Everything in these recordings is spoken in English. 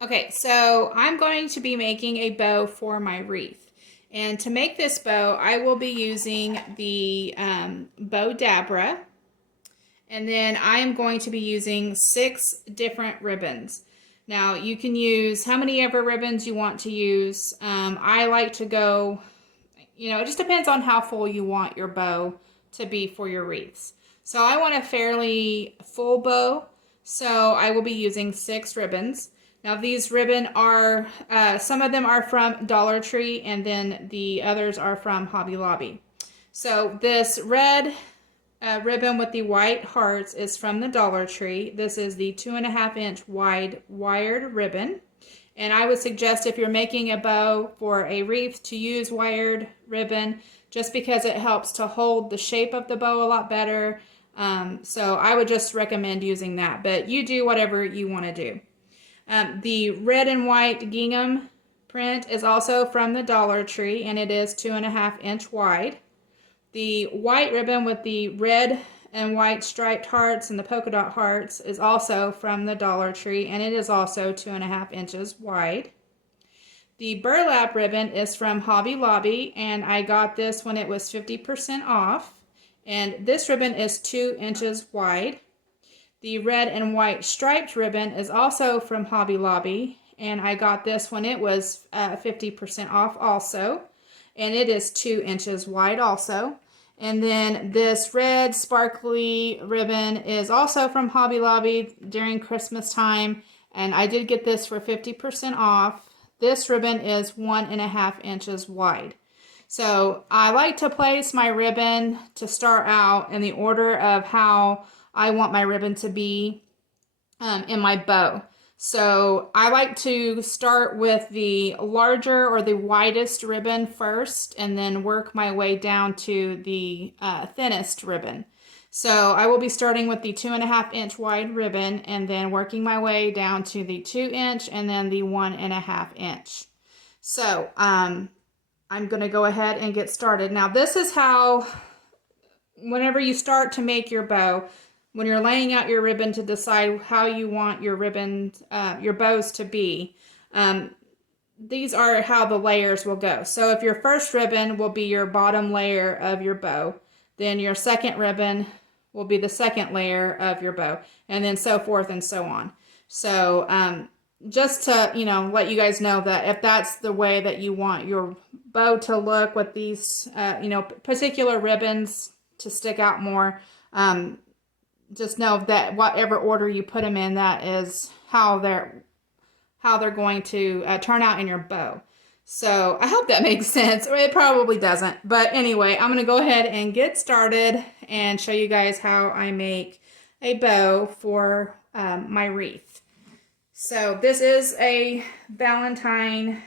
Okay, so I'm going to be making a bow for my wreath. And to make this bow, I will be using the Bowdabra. And then I am going to be using 6 different ribbons. Now, you can use how many ever ribbons you want to use. I like to go, it just depends on how full you want your bow to be for your wreaths. So I want a fairly full bow, so I will be using 6 ribbons. Now these ribbon are, some of them are from Dollar Tree and then the others are from Hobby Lobby. So this red ribbon with the white hearts is from the Dollar Tree. This is the 2.5-inch wide wired ribbon. And I would suggest if you're making a bow for a wreath to use wired ribbon just because it helps to hold the shape of the bow a lot better. So I would just recommend using that, but you do whatever you want to do. The red and white gingham print is also from the Dollar Tree and it is 2.5-inch wide. The white ribbon with the red and white striped hearts and the polka dot hearts is also from the Dollar Tree and it is also 2.5 inches wide. The burlap ribbon is from Hobby Lobby and I got this when it was 50% off, and this ribbon is 2 inches wide. The red and white striped ribbon is also from Hobby Lobby and I got this when it was 50% off also, and it is 2 inches wide also. And then this red sparkly ribbon is also from Hobby Lobby during Christmas time, and I did get this for 50% off. This ribbon is 1.5 inches wide. So I like to place my ribbon to start out in the order of how I want my ribbon to be in my bow. So I like to start with the larger or the widest ribbon first and then work my way down to the thinnest ribbon. So I will be starting with the 2.5-inch wide ribbon and then working my way down to the 2-inch and then the 1.5 inch. So I'm going to go ahead and get started. Now this is how, whenever you start to make your bow, when you're laying out your ribbon to decide how you want your ribbon, your bows to be, these are how the layers will go. So if your first ribbon will be your bottom layer of your bow, then your second ribbon will be the second layer of your bow, and then so forth and so on. So just to, let you guys know that if that's the way that you want your bow to look with these, particular ribbons to stick out more, just know that whatever order you put them in, that is how they're going to turn out in your bow. So I hope that makes sense, or it probably doesn't. But anyway, I'm going to go ahead and get started and show you guys how I make a bow for my wreath. So this is a Valentine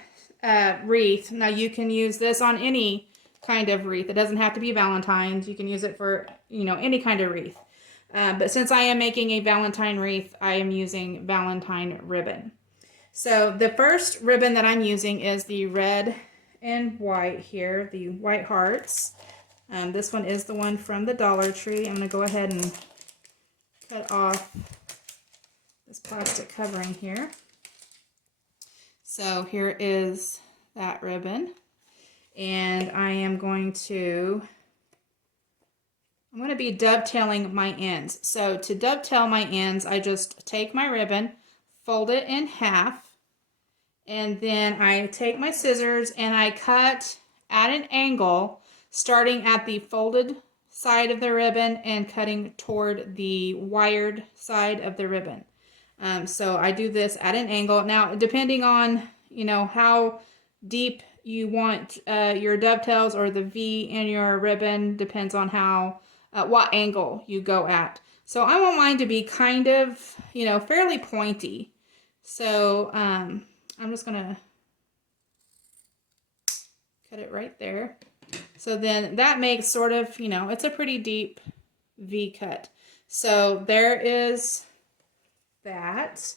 wreath. Now you can use this on any kind of wreath. It doesn't have to be Valentine's. You can use it for, any kind of wreath. But since I am making a Valentine wreath, I am using Valentine ribbon. So the first ribbon that I'm using is the red and white here, the white hearts. This one is the one from the Dollar Tree. I'm going to go ahead and cut off this plastic covering here. So here is that ribbon. And I'm going to be dovetailing my ends. So to dovetail my ends, I just take my ribbon, fold it in half, and then I take my scissors and I cut at an angle, starting at the folded side of the ribbon and cutting toward the wired side of the ribbon. So I do this at an angle. Now, depending on, how deep you want your dovetails or the V in your ribbon, depends on how what angle you go at. So I want mine to be kind of, fairly pointy. So I'm just going to cut it right there. So then that makes sort of, it's a pretty deep V cut. So there is that.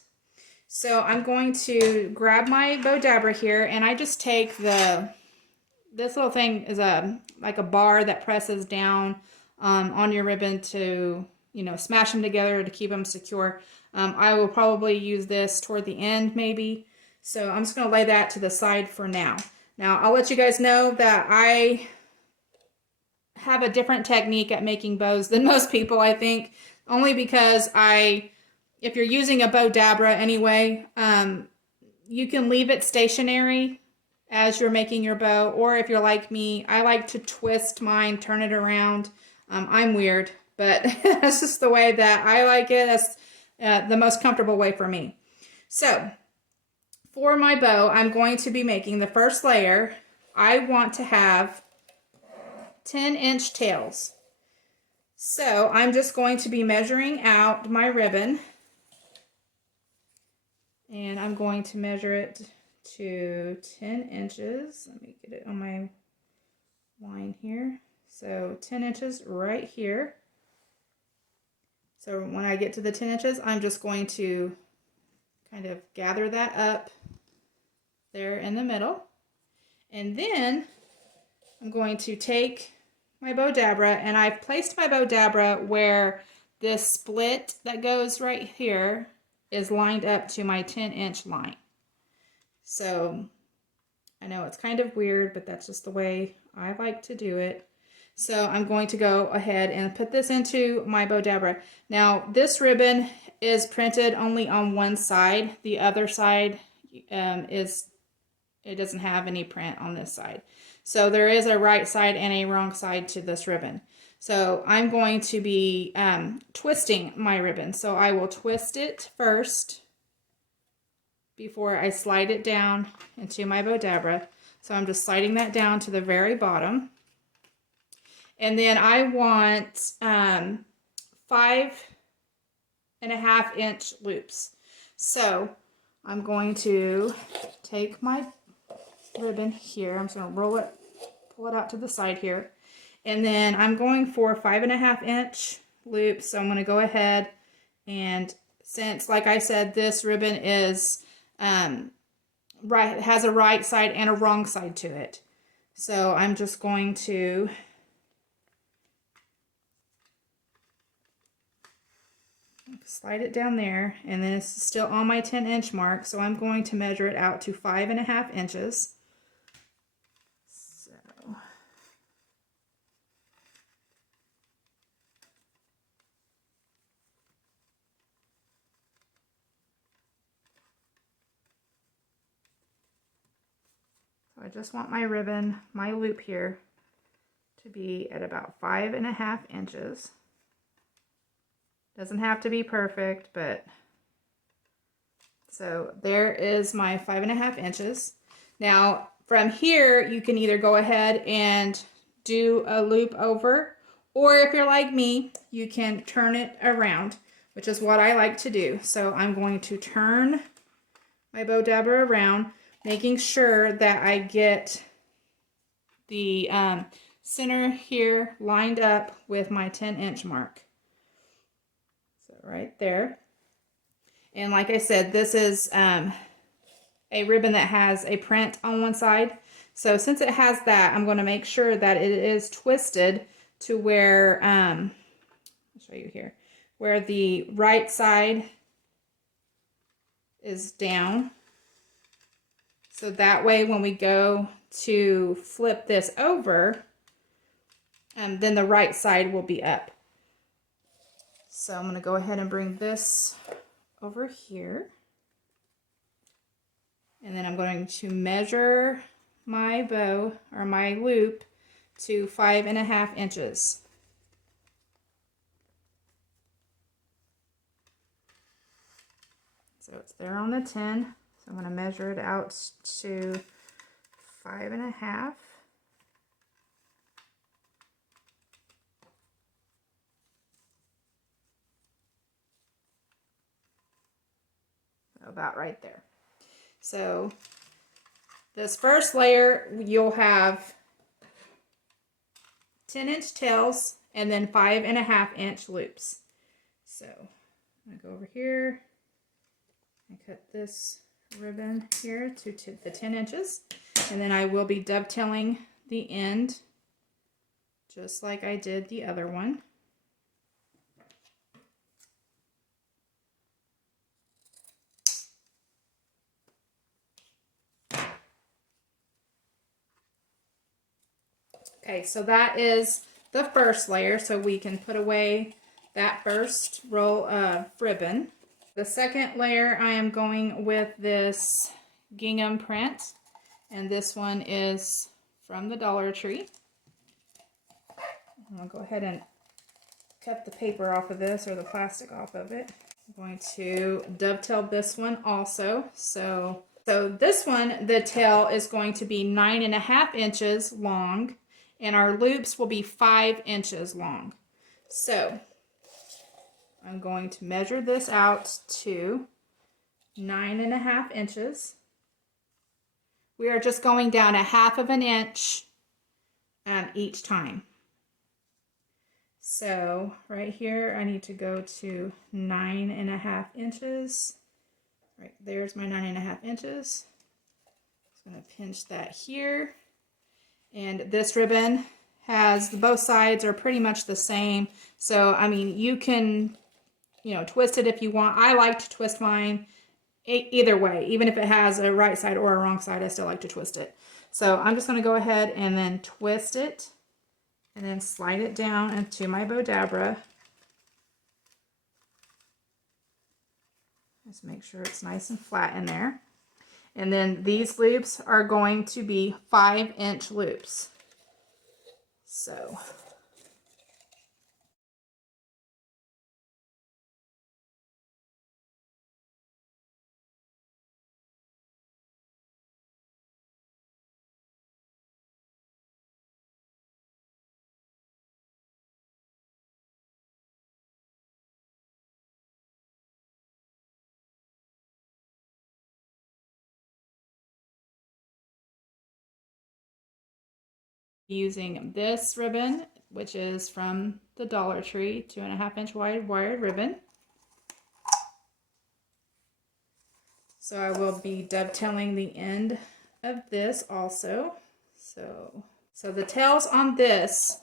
So I'm going to grab my Bowdabra here, and I just take this little thing is like a bar that presses down on your ribbon to, smash them together to keep them secure. I will probably use this toward the end maybe. So I'm just going to lay that to the side for now. Now I'll let you guys know that I have a different technique at making bows than most people, I think. Only because if you're using a Bowdabra anyway, you can leave it stationary as you're making your bow. Or if you're like me, I like to twist mine, turn it around. I'm weird, but that's just the way that I like it. That's the most comfortable way for me. So for my bow, I'm going to be making the first layer. I want to have 10-inch tails. So I'm just going to be measuring out my ribbon. And I'm going to measure it to 10 inches. Let me get it on my line here. So 10 inches right here. So when I get to the 10 inches, I'm just going to kind of gather that up there in the middle. And then I'm going to take my Bowdabra, and I've placed my Bowdabra where this split that goes right here is lined up to my 10-inch line. So I know it's kind of weird, but that's just the way I like to do it. So I'm going to go ahead and put this into my Bowdabra. Now this ribbon is printed only on one side. The other side it doesn't have any print on this side. So there is a right side and a wrong side to this ribbon. So I'm going to be twisting my ribbon. So I will twist it first before I slide it down into my Bowdabra. So I'm just sliding that down to the very bottom. And then I want 5.5-inch loops. So I'm going to take my ribbon here. I'm just going to pull it out to the side here. And then I'm going for 5.5-inch loops. So I'm going to go ahead and, since, like I said, this ribbon is has a right side and a wrong side to it. So I'm just going to slide it down there, and then it's still on my 10-inch mark, so I'm going to measure it out to 5.5 inches. So I just want my ribbon, my loop here, to be at about 5.5 inches. Doesn't have to be perfect, but so there is my 5.5 inches. Now from here, you can either go ahead and do a loop over, or if you're like me, you can turn it around, which is what I like to do. So I'm going to turn my Bowdabra around, making sure that I get the center here lined up with my 10-inch mark. Right there. And like I said, this is a ribbon that has a print on one side. So since it has that, I'm going to make sure that it is twisted to where, I'll show you here, where the right side is down. So that way when we go to flip this over, then the right side will be up. So I'm going to go ahead and bring this over here. And then I'm going to measure my bow, or my loop, to 5.5 inches. So it's there on the 10. So I'm going to measure it out to 5.5. About right there. So this first layer, you'll have 10-inch tails and then 5.5-inch loops. So I'm going to go over here and cut this ribbon here to the 10 inches, and then I will be dovetailing the end just like I did the other one. Okay, so that is the first layer, so we can put away that first roll of ribbon. The second layer, I am going with this gingham print, and this one is from the Dollar Tree. I'm going to go ahead and cut the paper off of this, or the plastic off of it. I'm going to dovetail this one also. So this one, the tail is going to be 9.5 inches long, and our loops will be 5 inches long. So I'm going to measure this out to 9.5 inches. We are just going down 1/2 of an inch each time. So right here, I need to go to 9.5 inches. Right, there's my 9.5 inches. I'm going to pinch that here. And this ribbon has, both sides are pretty much the same. So, I mean, you can, twist it if you want. I like to twist mine either way. Even if it has a right side or a wrong side, I still like to twist it. So I'm just going to go ahead and then twist it. And then slide it down into my Bowdabra. Just make sure it's nice and flat in there. And then these loops are going to be 5-inch loops. So using this ribbon, which is from the Dollar Tree, 2.5-inch wide wired ribbon. So I will be dovetailing the end of this also. So the tails on this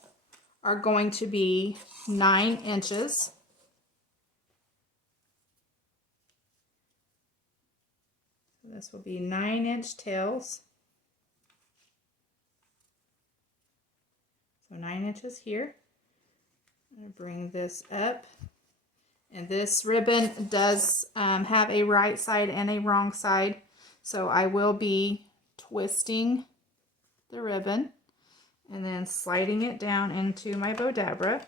are going to be 9 inches. So this will be 9-inch tails. So 9 inches here. I'm going to bring this up. And this ribbon does have a right side and a wrong side. So I will be twisting the ribbon and then sliding it down into my Bowdabra.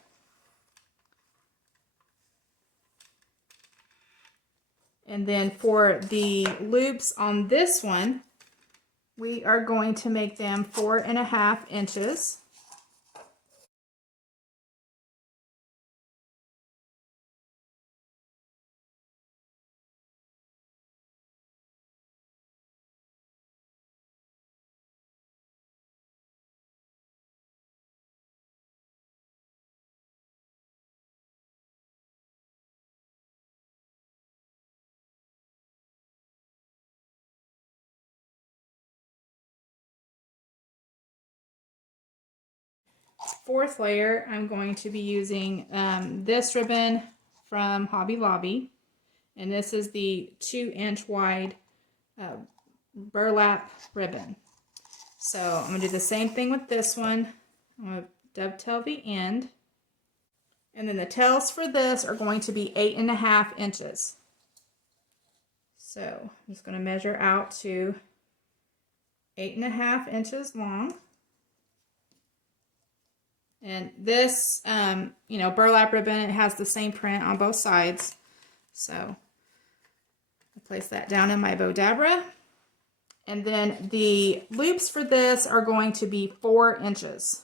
And then for the loops on this one, we are going to make them 4.5 inches. Fourth layer, I'm going to be using this ribbon from Hobby Lobby, and this is the 2-inch wide burlap ribbon. So I'm going to do the same thing with this one. I'm going to dovetail the end, and then the tails for this are going to be 8.5 inches. So I'm just going to measure out to 8.5 inches long. And this, burlap ribbon, it has the same print on both sides. So I place that down in my Bowdabra. And then the loops for this are going to be 4 inches.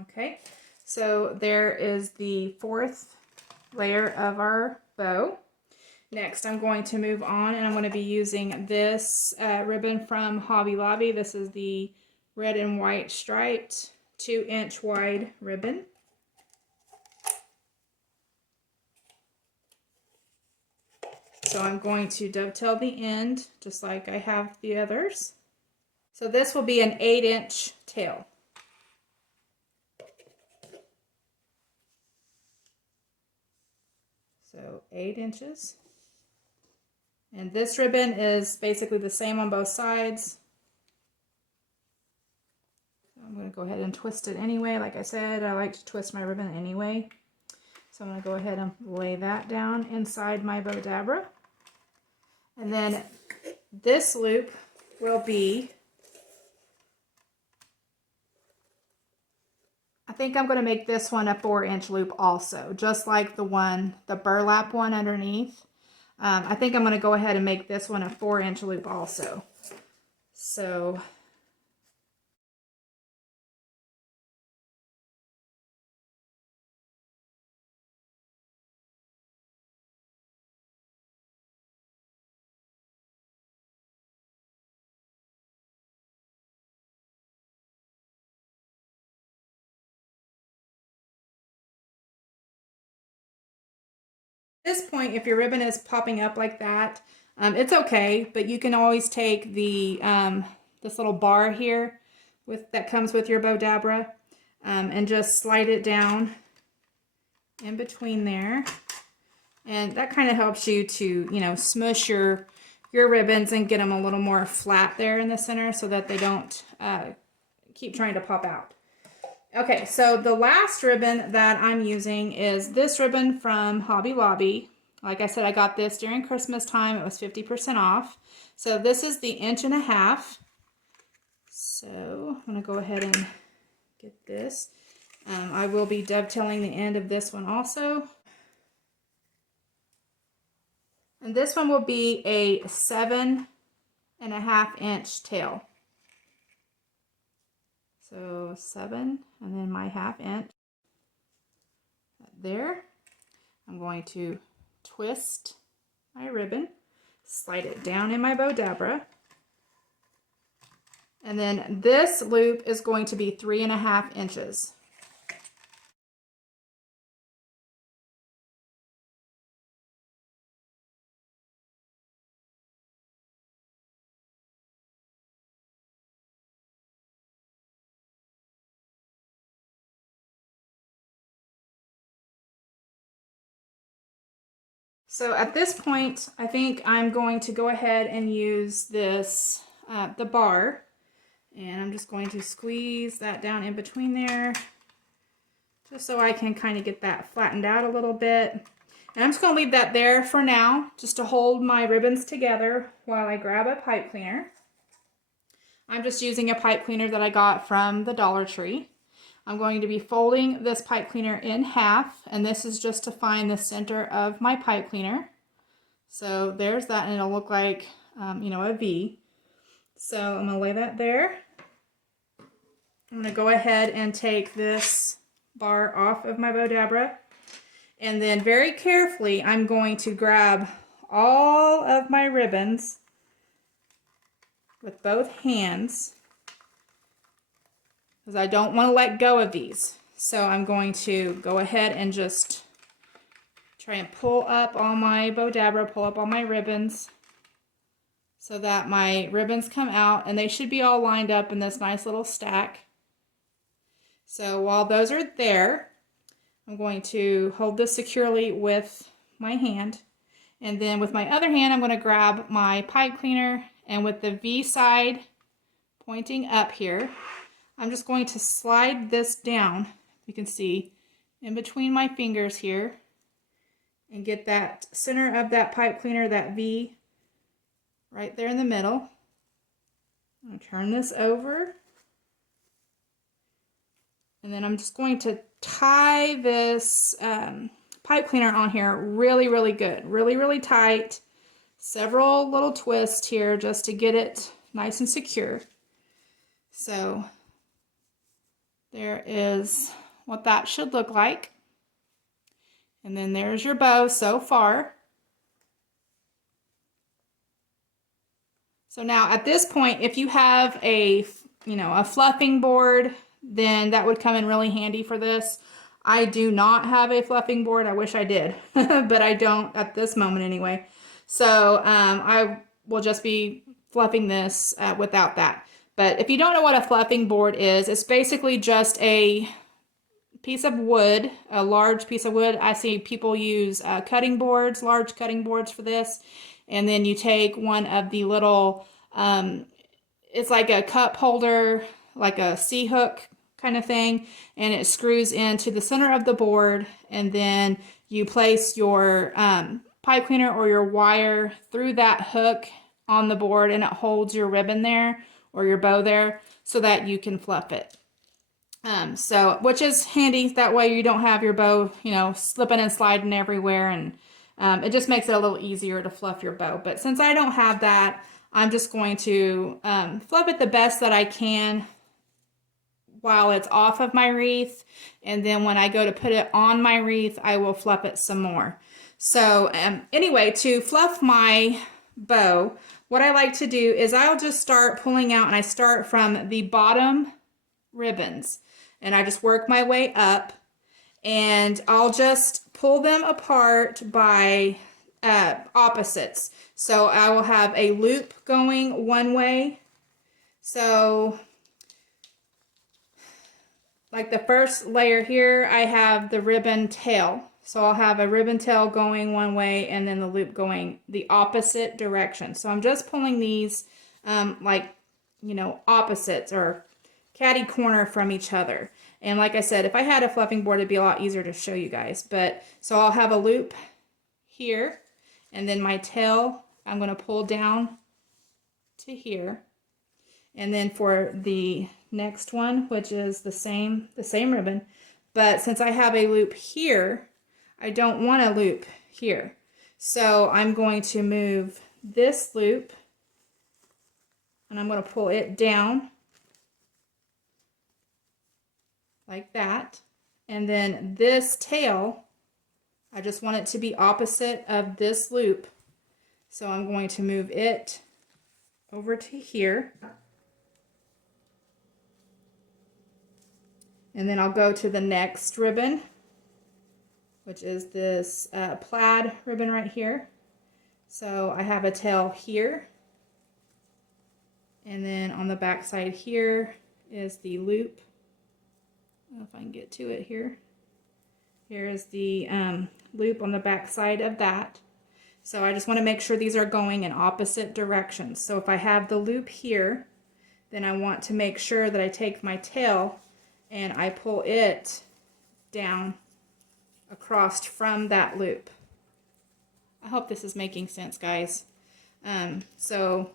Okay, so there is the 4th layer of our bow. Next, I'm going to move on, and I'm going to be using this ribbon from Hobby Lobby. This is the red and white striped 2-inch wide ribbon. So I'm going to dovetail the end just like I have the others. So this will be an 8-inch tail. So 8 inches. And this ribbon is basically the same on both sides. So I'm going to go ahead and twist it anyway. Like I said, I like to twist my ribbon anyway. So I'm going to go ahead and lay that down inside my Bowdabra. And then this loop will be, I think I'm going to make this one a 4-inch loop also, just like the burlap one underneath. I think I'm going to go ahead and make this one a 4-inch loop also. So at this point, if your ribbon is popping up like that, it's okay, but you can always take the this little bar here that comes with your Bowdabra and just slide it down in between there. And that kind of helps you to, you know, smush your ribbons and get them a little more flat there in the center so that they don't keep trying to pop out. Okay, so the last ribbon that I'm using is this ribbon from Hobby Lobby. Like I said, I got this during Christmas time. It was 50% off. So this is the 1.5 inch. So I'm going to go ahead and get this. I will be dovetailing the end of this one also. And this one will be a 7.5 inch tail. So 7 and then my 1/2 inch. There. I'm going to twist my ribbon, slide it down in my Bowdabra. And then this loop is going to be 3.5 inches. So at this point, I think I'm going to go ahead and use this, the bar, and I'm just going to squeeze that down in between there, just so I can kind of get that flattened out a little bit. And I'm just going to leave that there for now, just to hold my ribbons together while I grab a pipe cleaner. I'm just using a pipe cleaner that I got from the Dollar Tree. I'm going to be folding this pipe cleaner in half, and this is just to find the center of my pipe cleaner. So there's that, and it'll look like, you know, a V. So I'm going to lay that there. I'm going to go ahead and take this bar off of my Bowdabra, and then very carefully I'm going to grab all of my ribbons with both hands, because I don't want to let go of these. So I'm going to go ahead and just try and pull up all my Bowdabra, pull up all my ribbons so that my ribbons come out, and they should be all lined up in this nice little stack. So while those are there, I'm going to hold this securely with my hand, and then with my other hand I'm going to grab my pipe cleaner, and with the V side pointing up here, I'm just going to slide this down, you can see, in between my fingers here, and get that center of that pipe cleaner, that V, right there in the middle. I'm going to turn this over, and then I'm just going to tie this pipe cleaner on here really, really good, really, really tight. Several little twists here just to get it nice and secure. So there is what that should look like. And then there's your bow so far. So now at this point, if you have a, you know, a fluffing board, then that would come in really handy for this. I do not have a fluffing board. I wish I did, but I don't at this moment anyway. So I will just be fluffing this without that. But if you don't know what a fluffing board is, it's basically just a piece of wood, a large piece of wood. I see people use cutting boards, large cutting boards for this. And then you take one of the little, it's like a cup holder, like a C-hook kind of thing, and it screws into the center of the board, and then you place your pipe cleaner or your wire through that hook on the board, and it holds your ribbon there or your bow there so that you can fluff it. So, which is handy. That way you don't have your bow, you know, slipping and sliding everywhere, and it just makes it a little easier to fluff your bow. But since I don't have that, I'm just going to fluff it the best that I can while it's off of my wreath, and then when I go to put it on my wreath, I will fluff it some more. So anyway, to fluff my bow, what I like to do is I'll just start pulling out, and I start from the bottom ribbons, and I just work my way up, and I'll just pull them apart by opposites. So I will have a loop going one way. So like the first layer here, I have the ribbon tail. So I'll have a ribbon tail going one way and then the loop going the opposite direction. So I'm just pulling these like, you know, opposites or catty corner from each other. And like I said, if I had a fluffing board, it'd be a lot easier to show you guys. But so I'll have a loop here, and then my tail, I'm going to pull down to here. And then for the next one, which is the same ribbon, but since I have a loop here, I don't want a loop here. So I'm going to move this loop, and I'm going to pull it down like that. And then this tail, I just want it to be opposite of this loop. So I'm going to move it over to here. And then I'll go to the next ribbon, which is this plaid ribbon right here. So I have a tail here. And then on the back side here is the loop. I don't know if I can get to it here. Here is the loop on the back side of that. So I just want to make sure these are going in opposite directions. So if I have the loop here, then I want to make sure that I take my tail and I pull it down across from that loop. I hope this is making sense, guys. So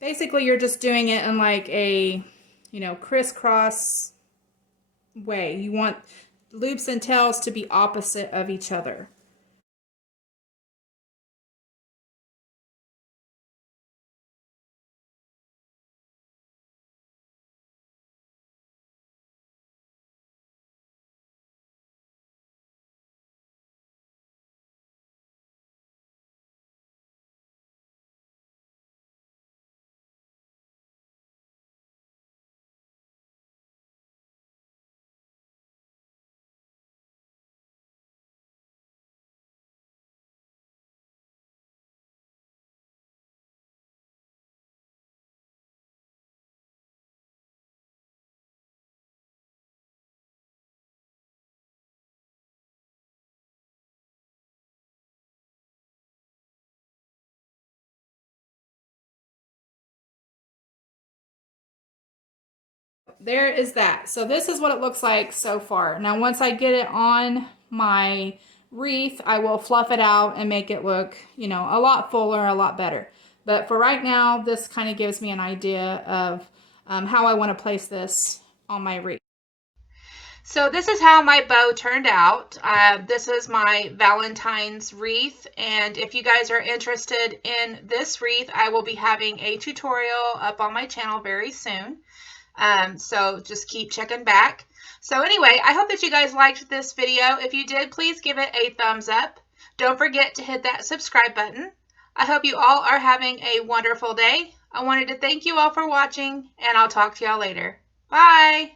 basically you're just doing it in like a, you know, crisscross way. You want loops and tails to be opposite of each other. There is that. So this is what it looks like so far. Now once I get it on my wreath, I will fluff it out and make it look, you know, a lot fuller, a lot better. But for right now, this kind of gives me an idea of how I want to place this on my wreath. So this is how my bow turned out. This is my Valentine's wreath, and if you guys are interested in this wreath, I will be having a tutorial up on my channel very soon. So just keep checking back. So anyway, I hope that you guys liked this video. If you did, please give it a thumbs up. Don't forget to hit that subscribe button. I hope you all are having a wonderful day. I wanted to thank you all for watching, and I'll talk to y'all later. Bye!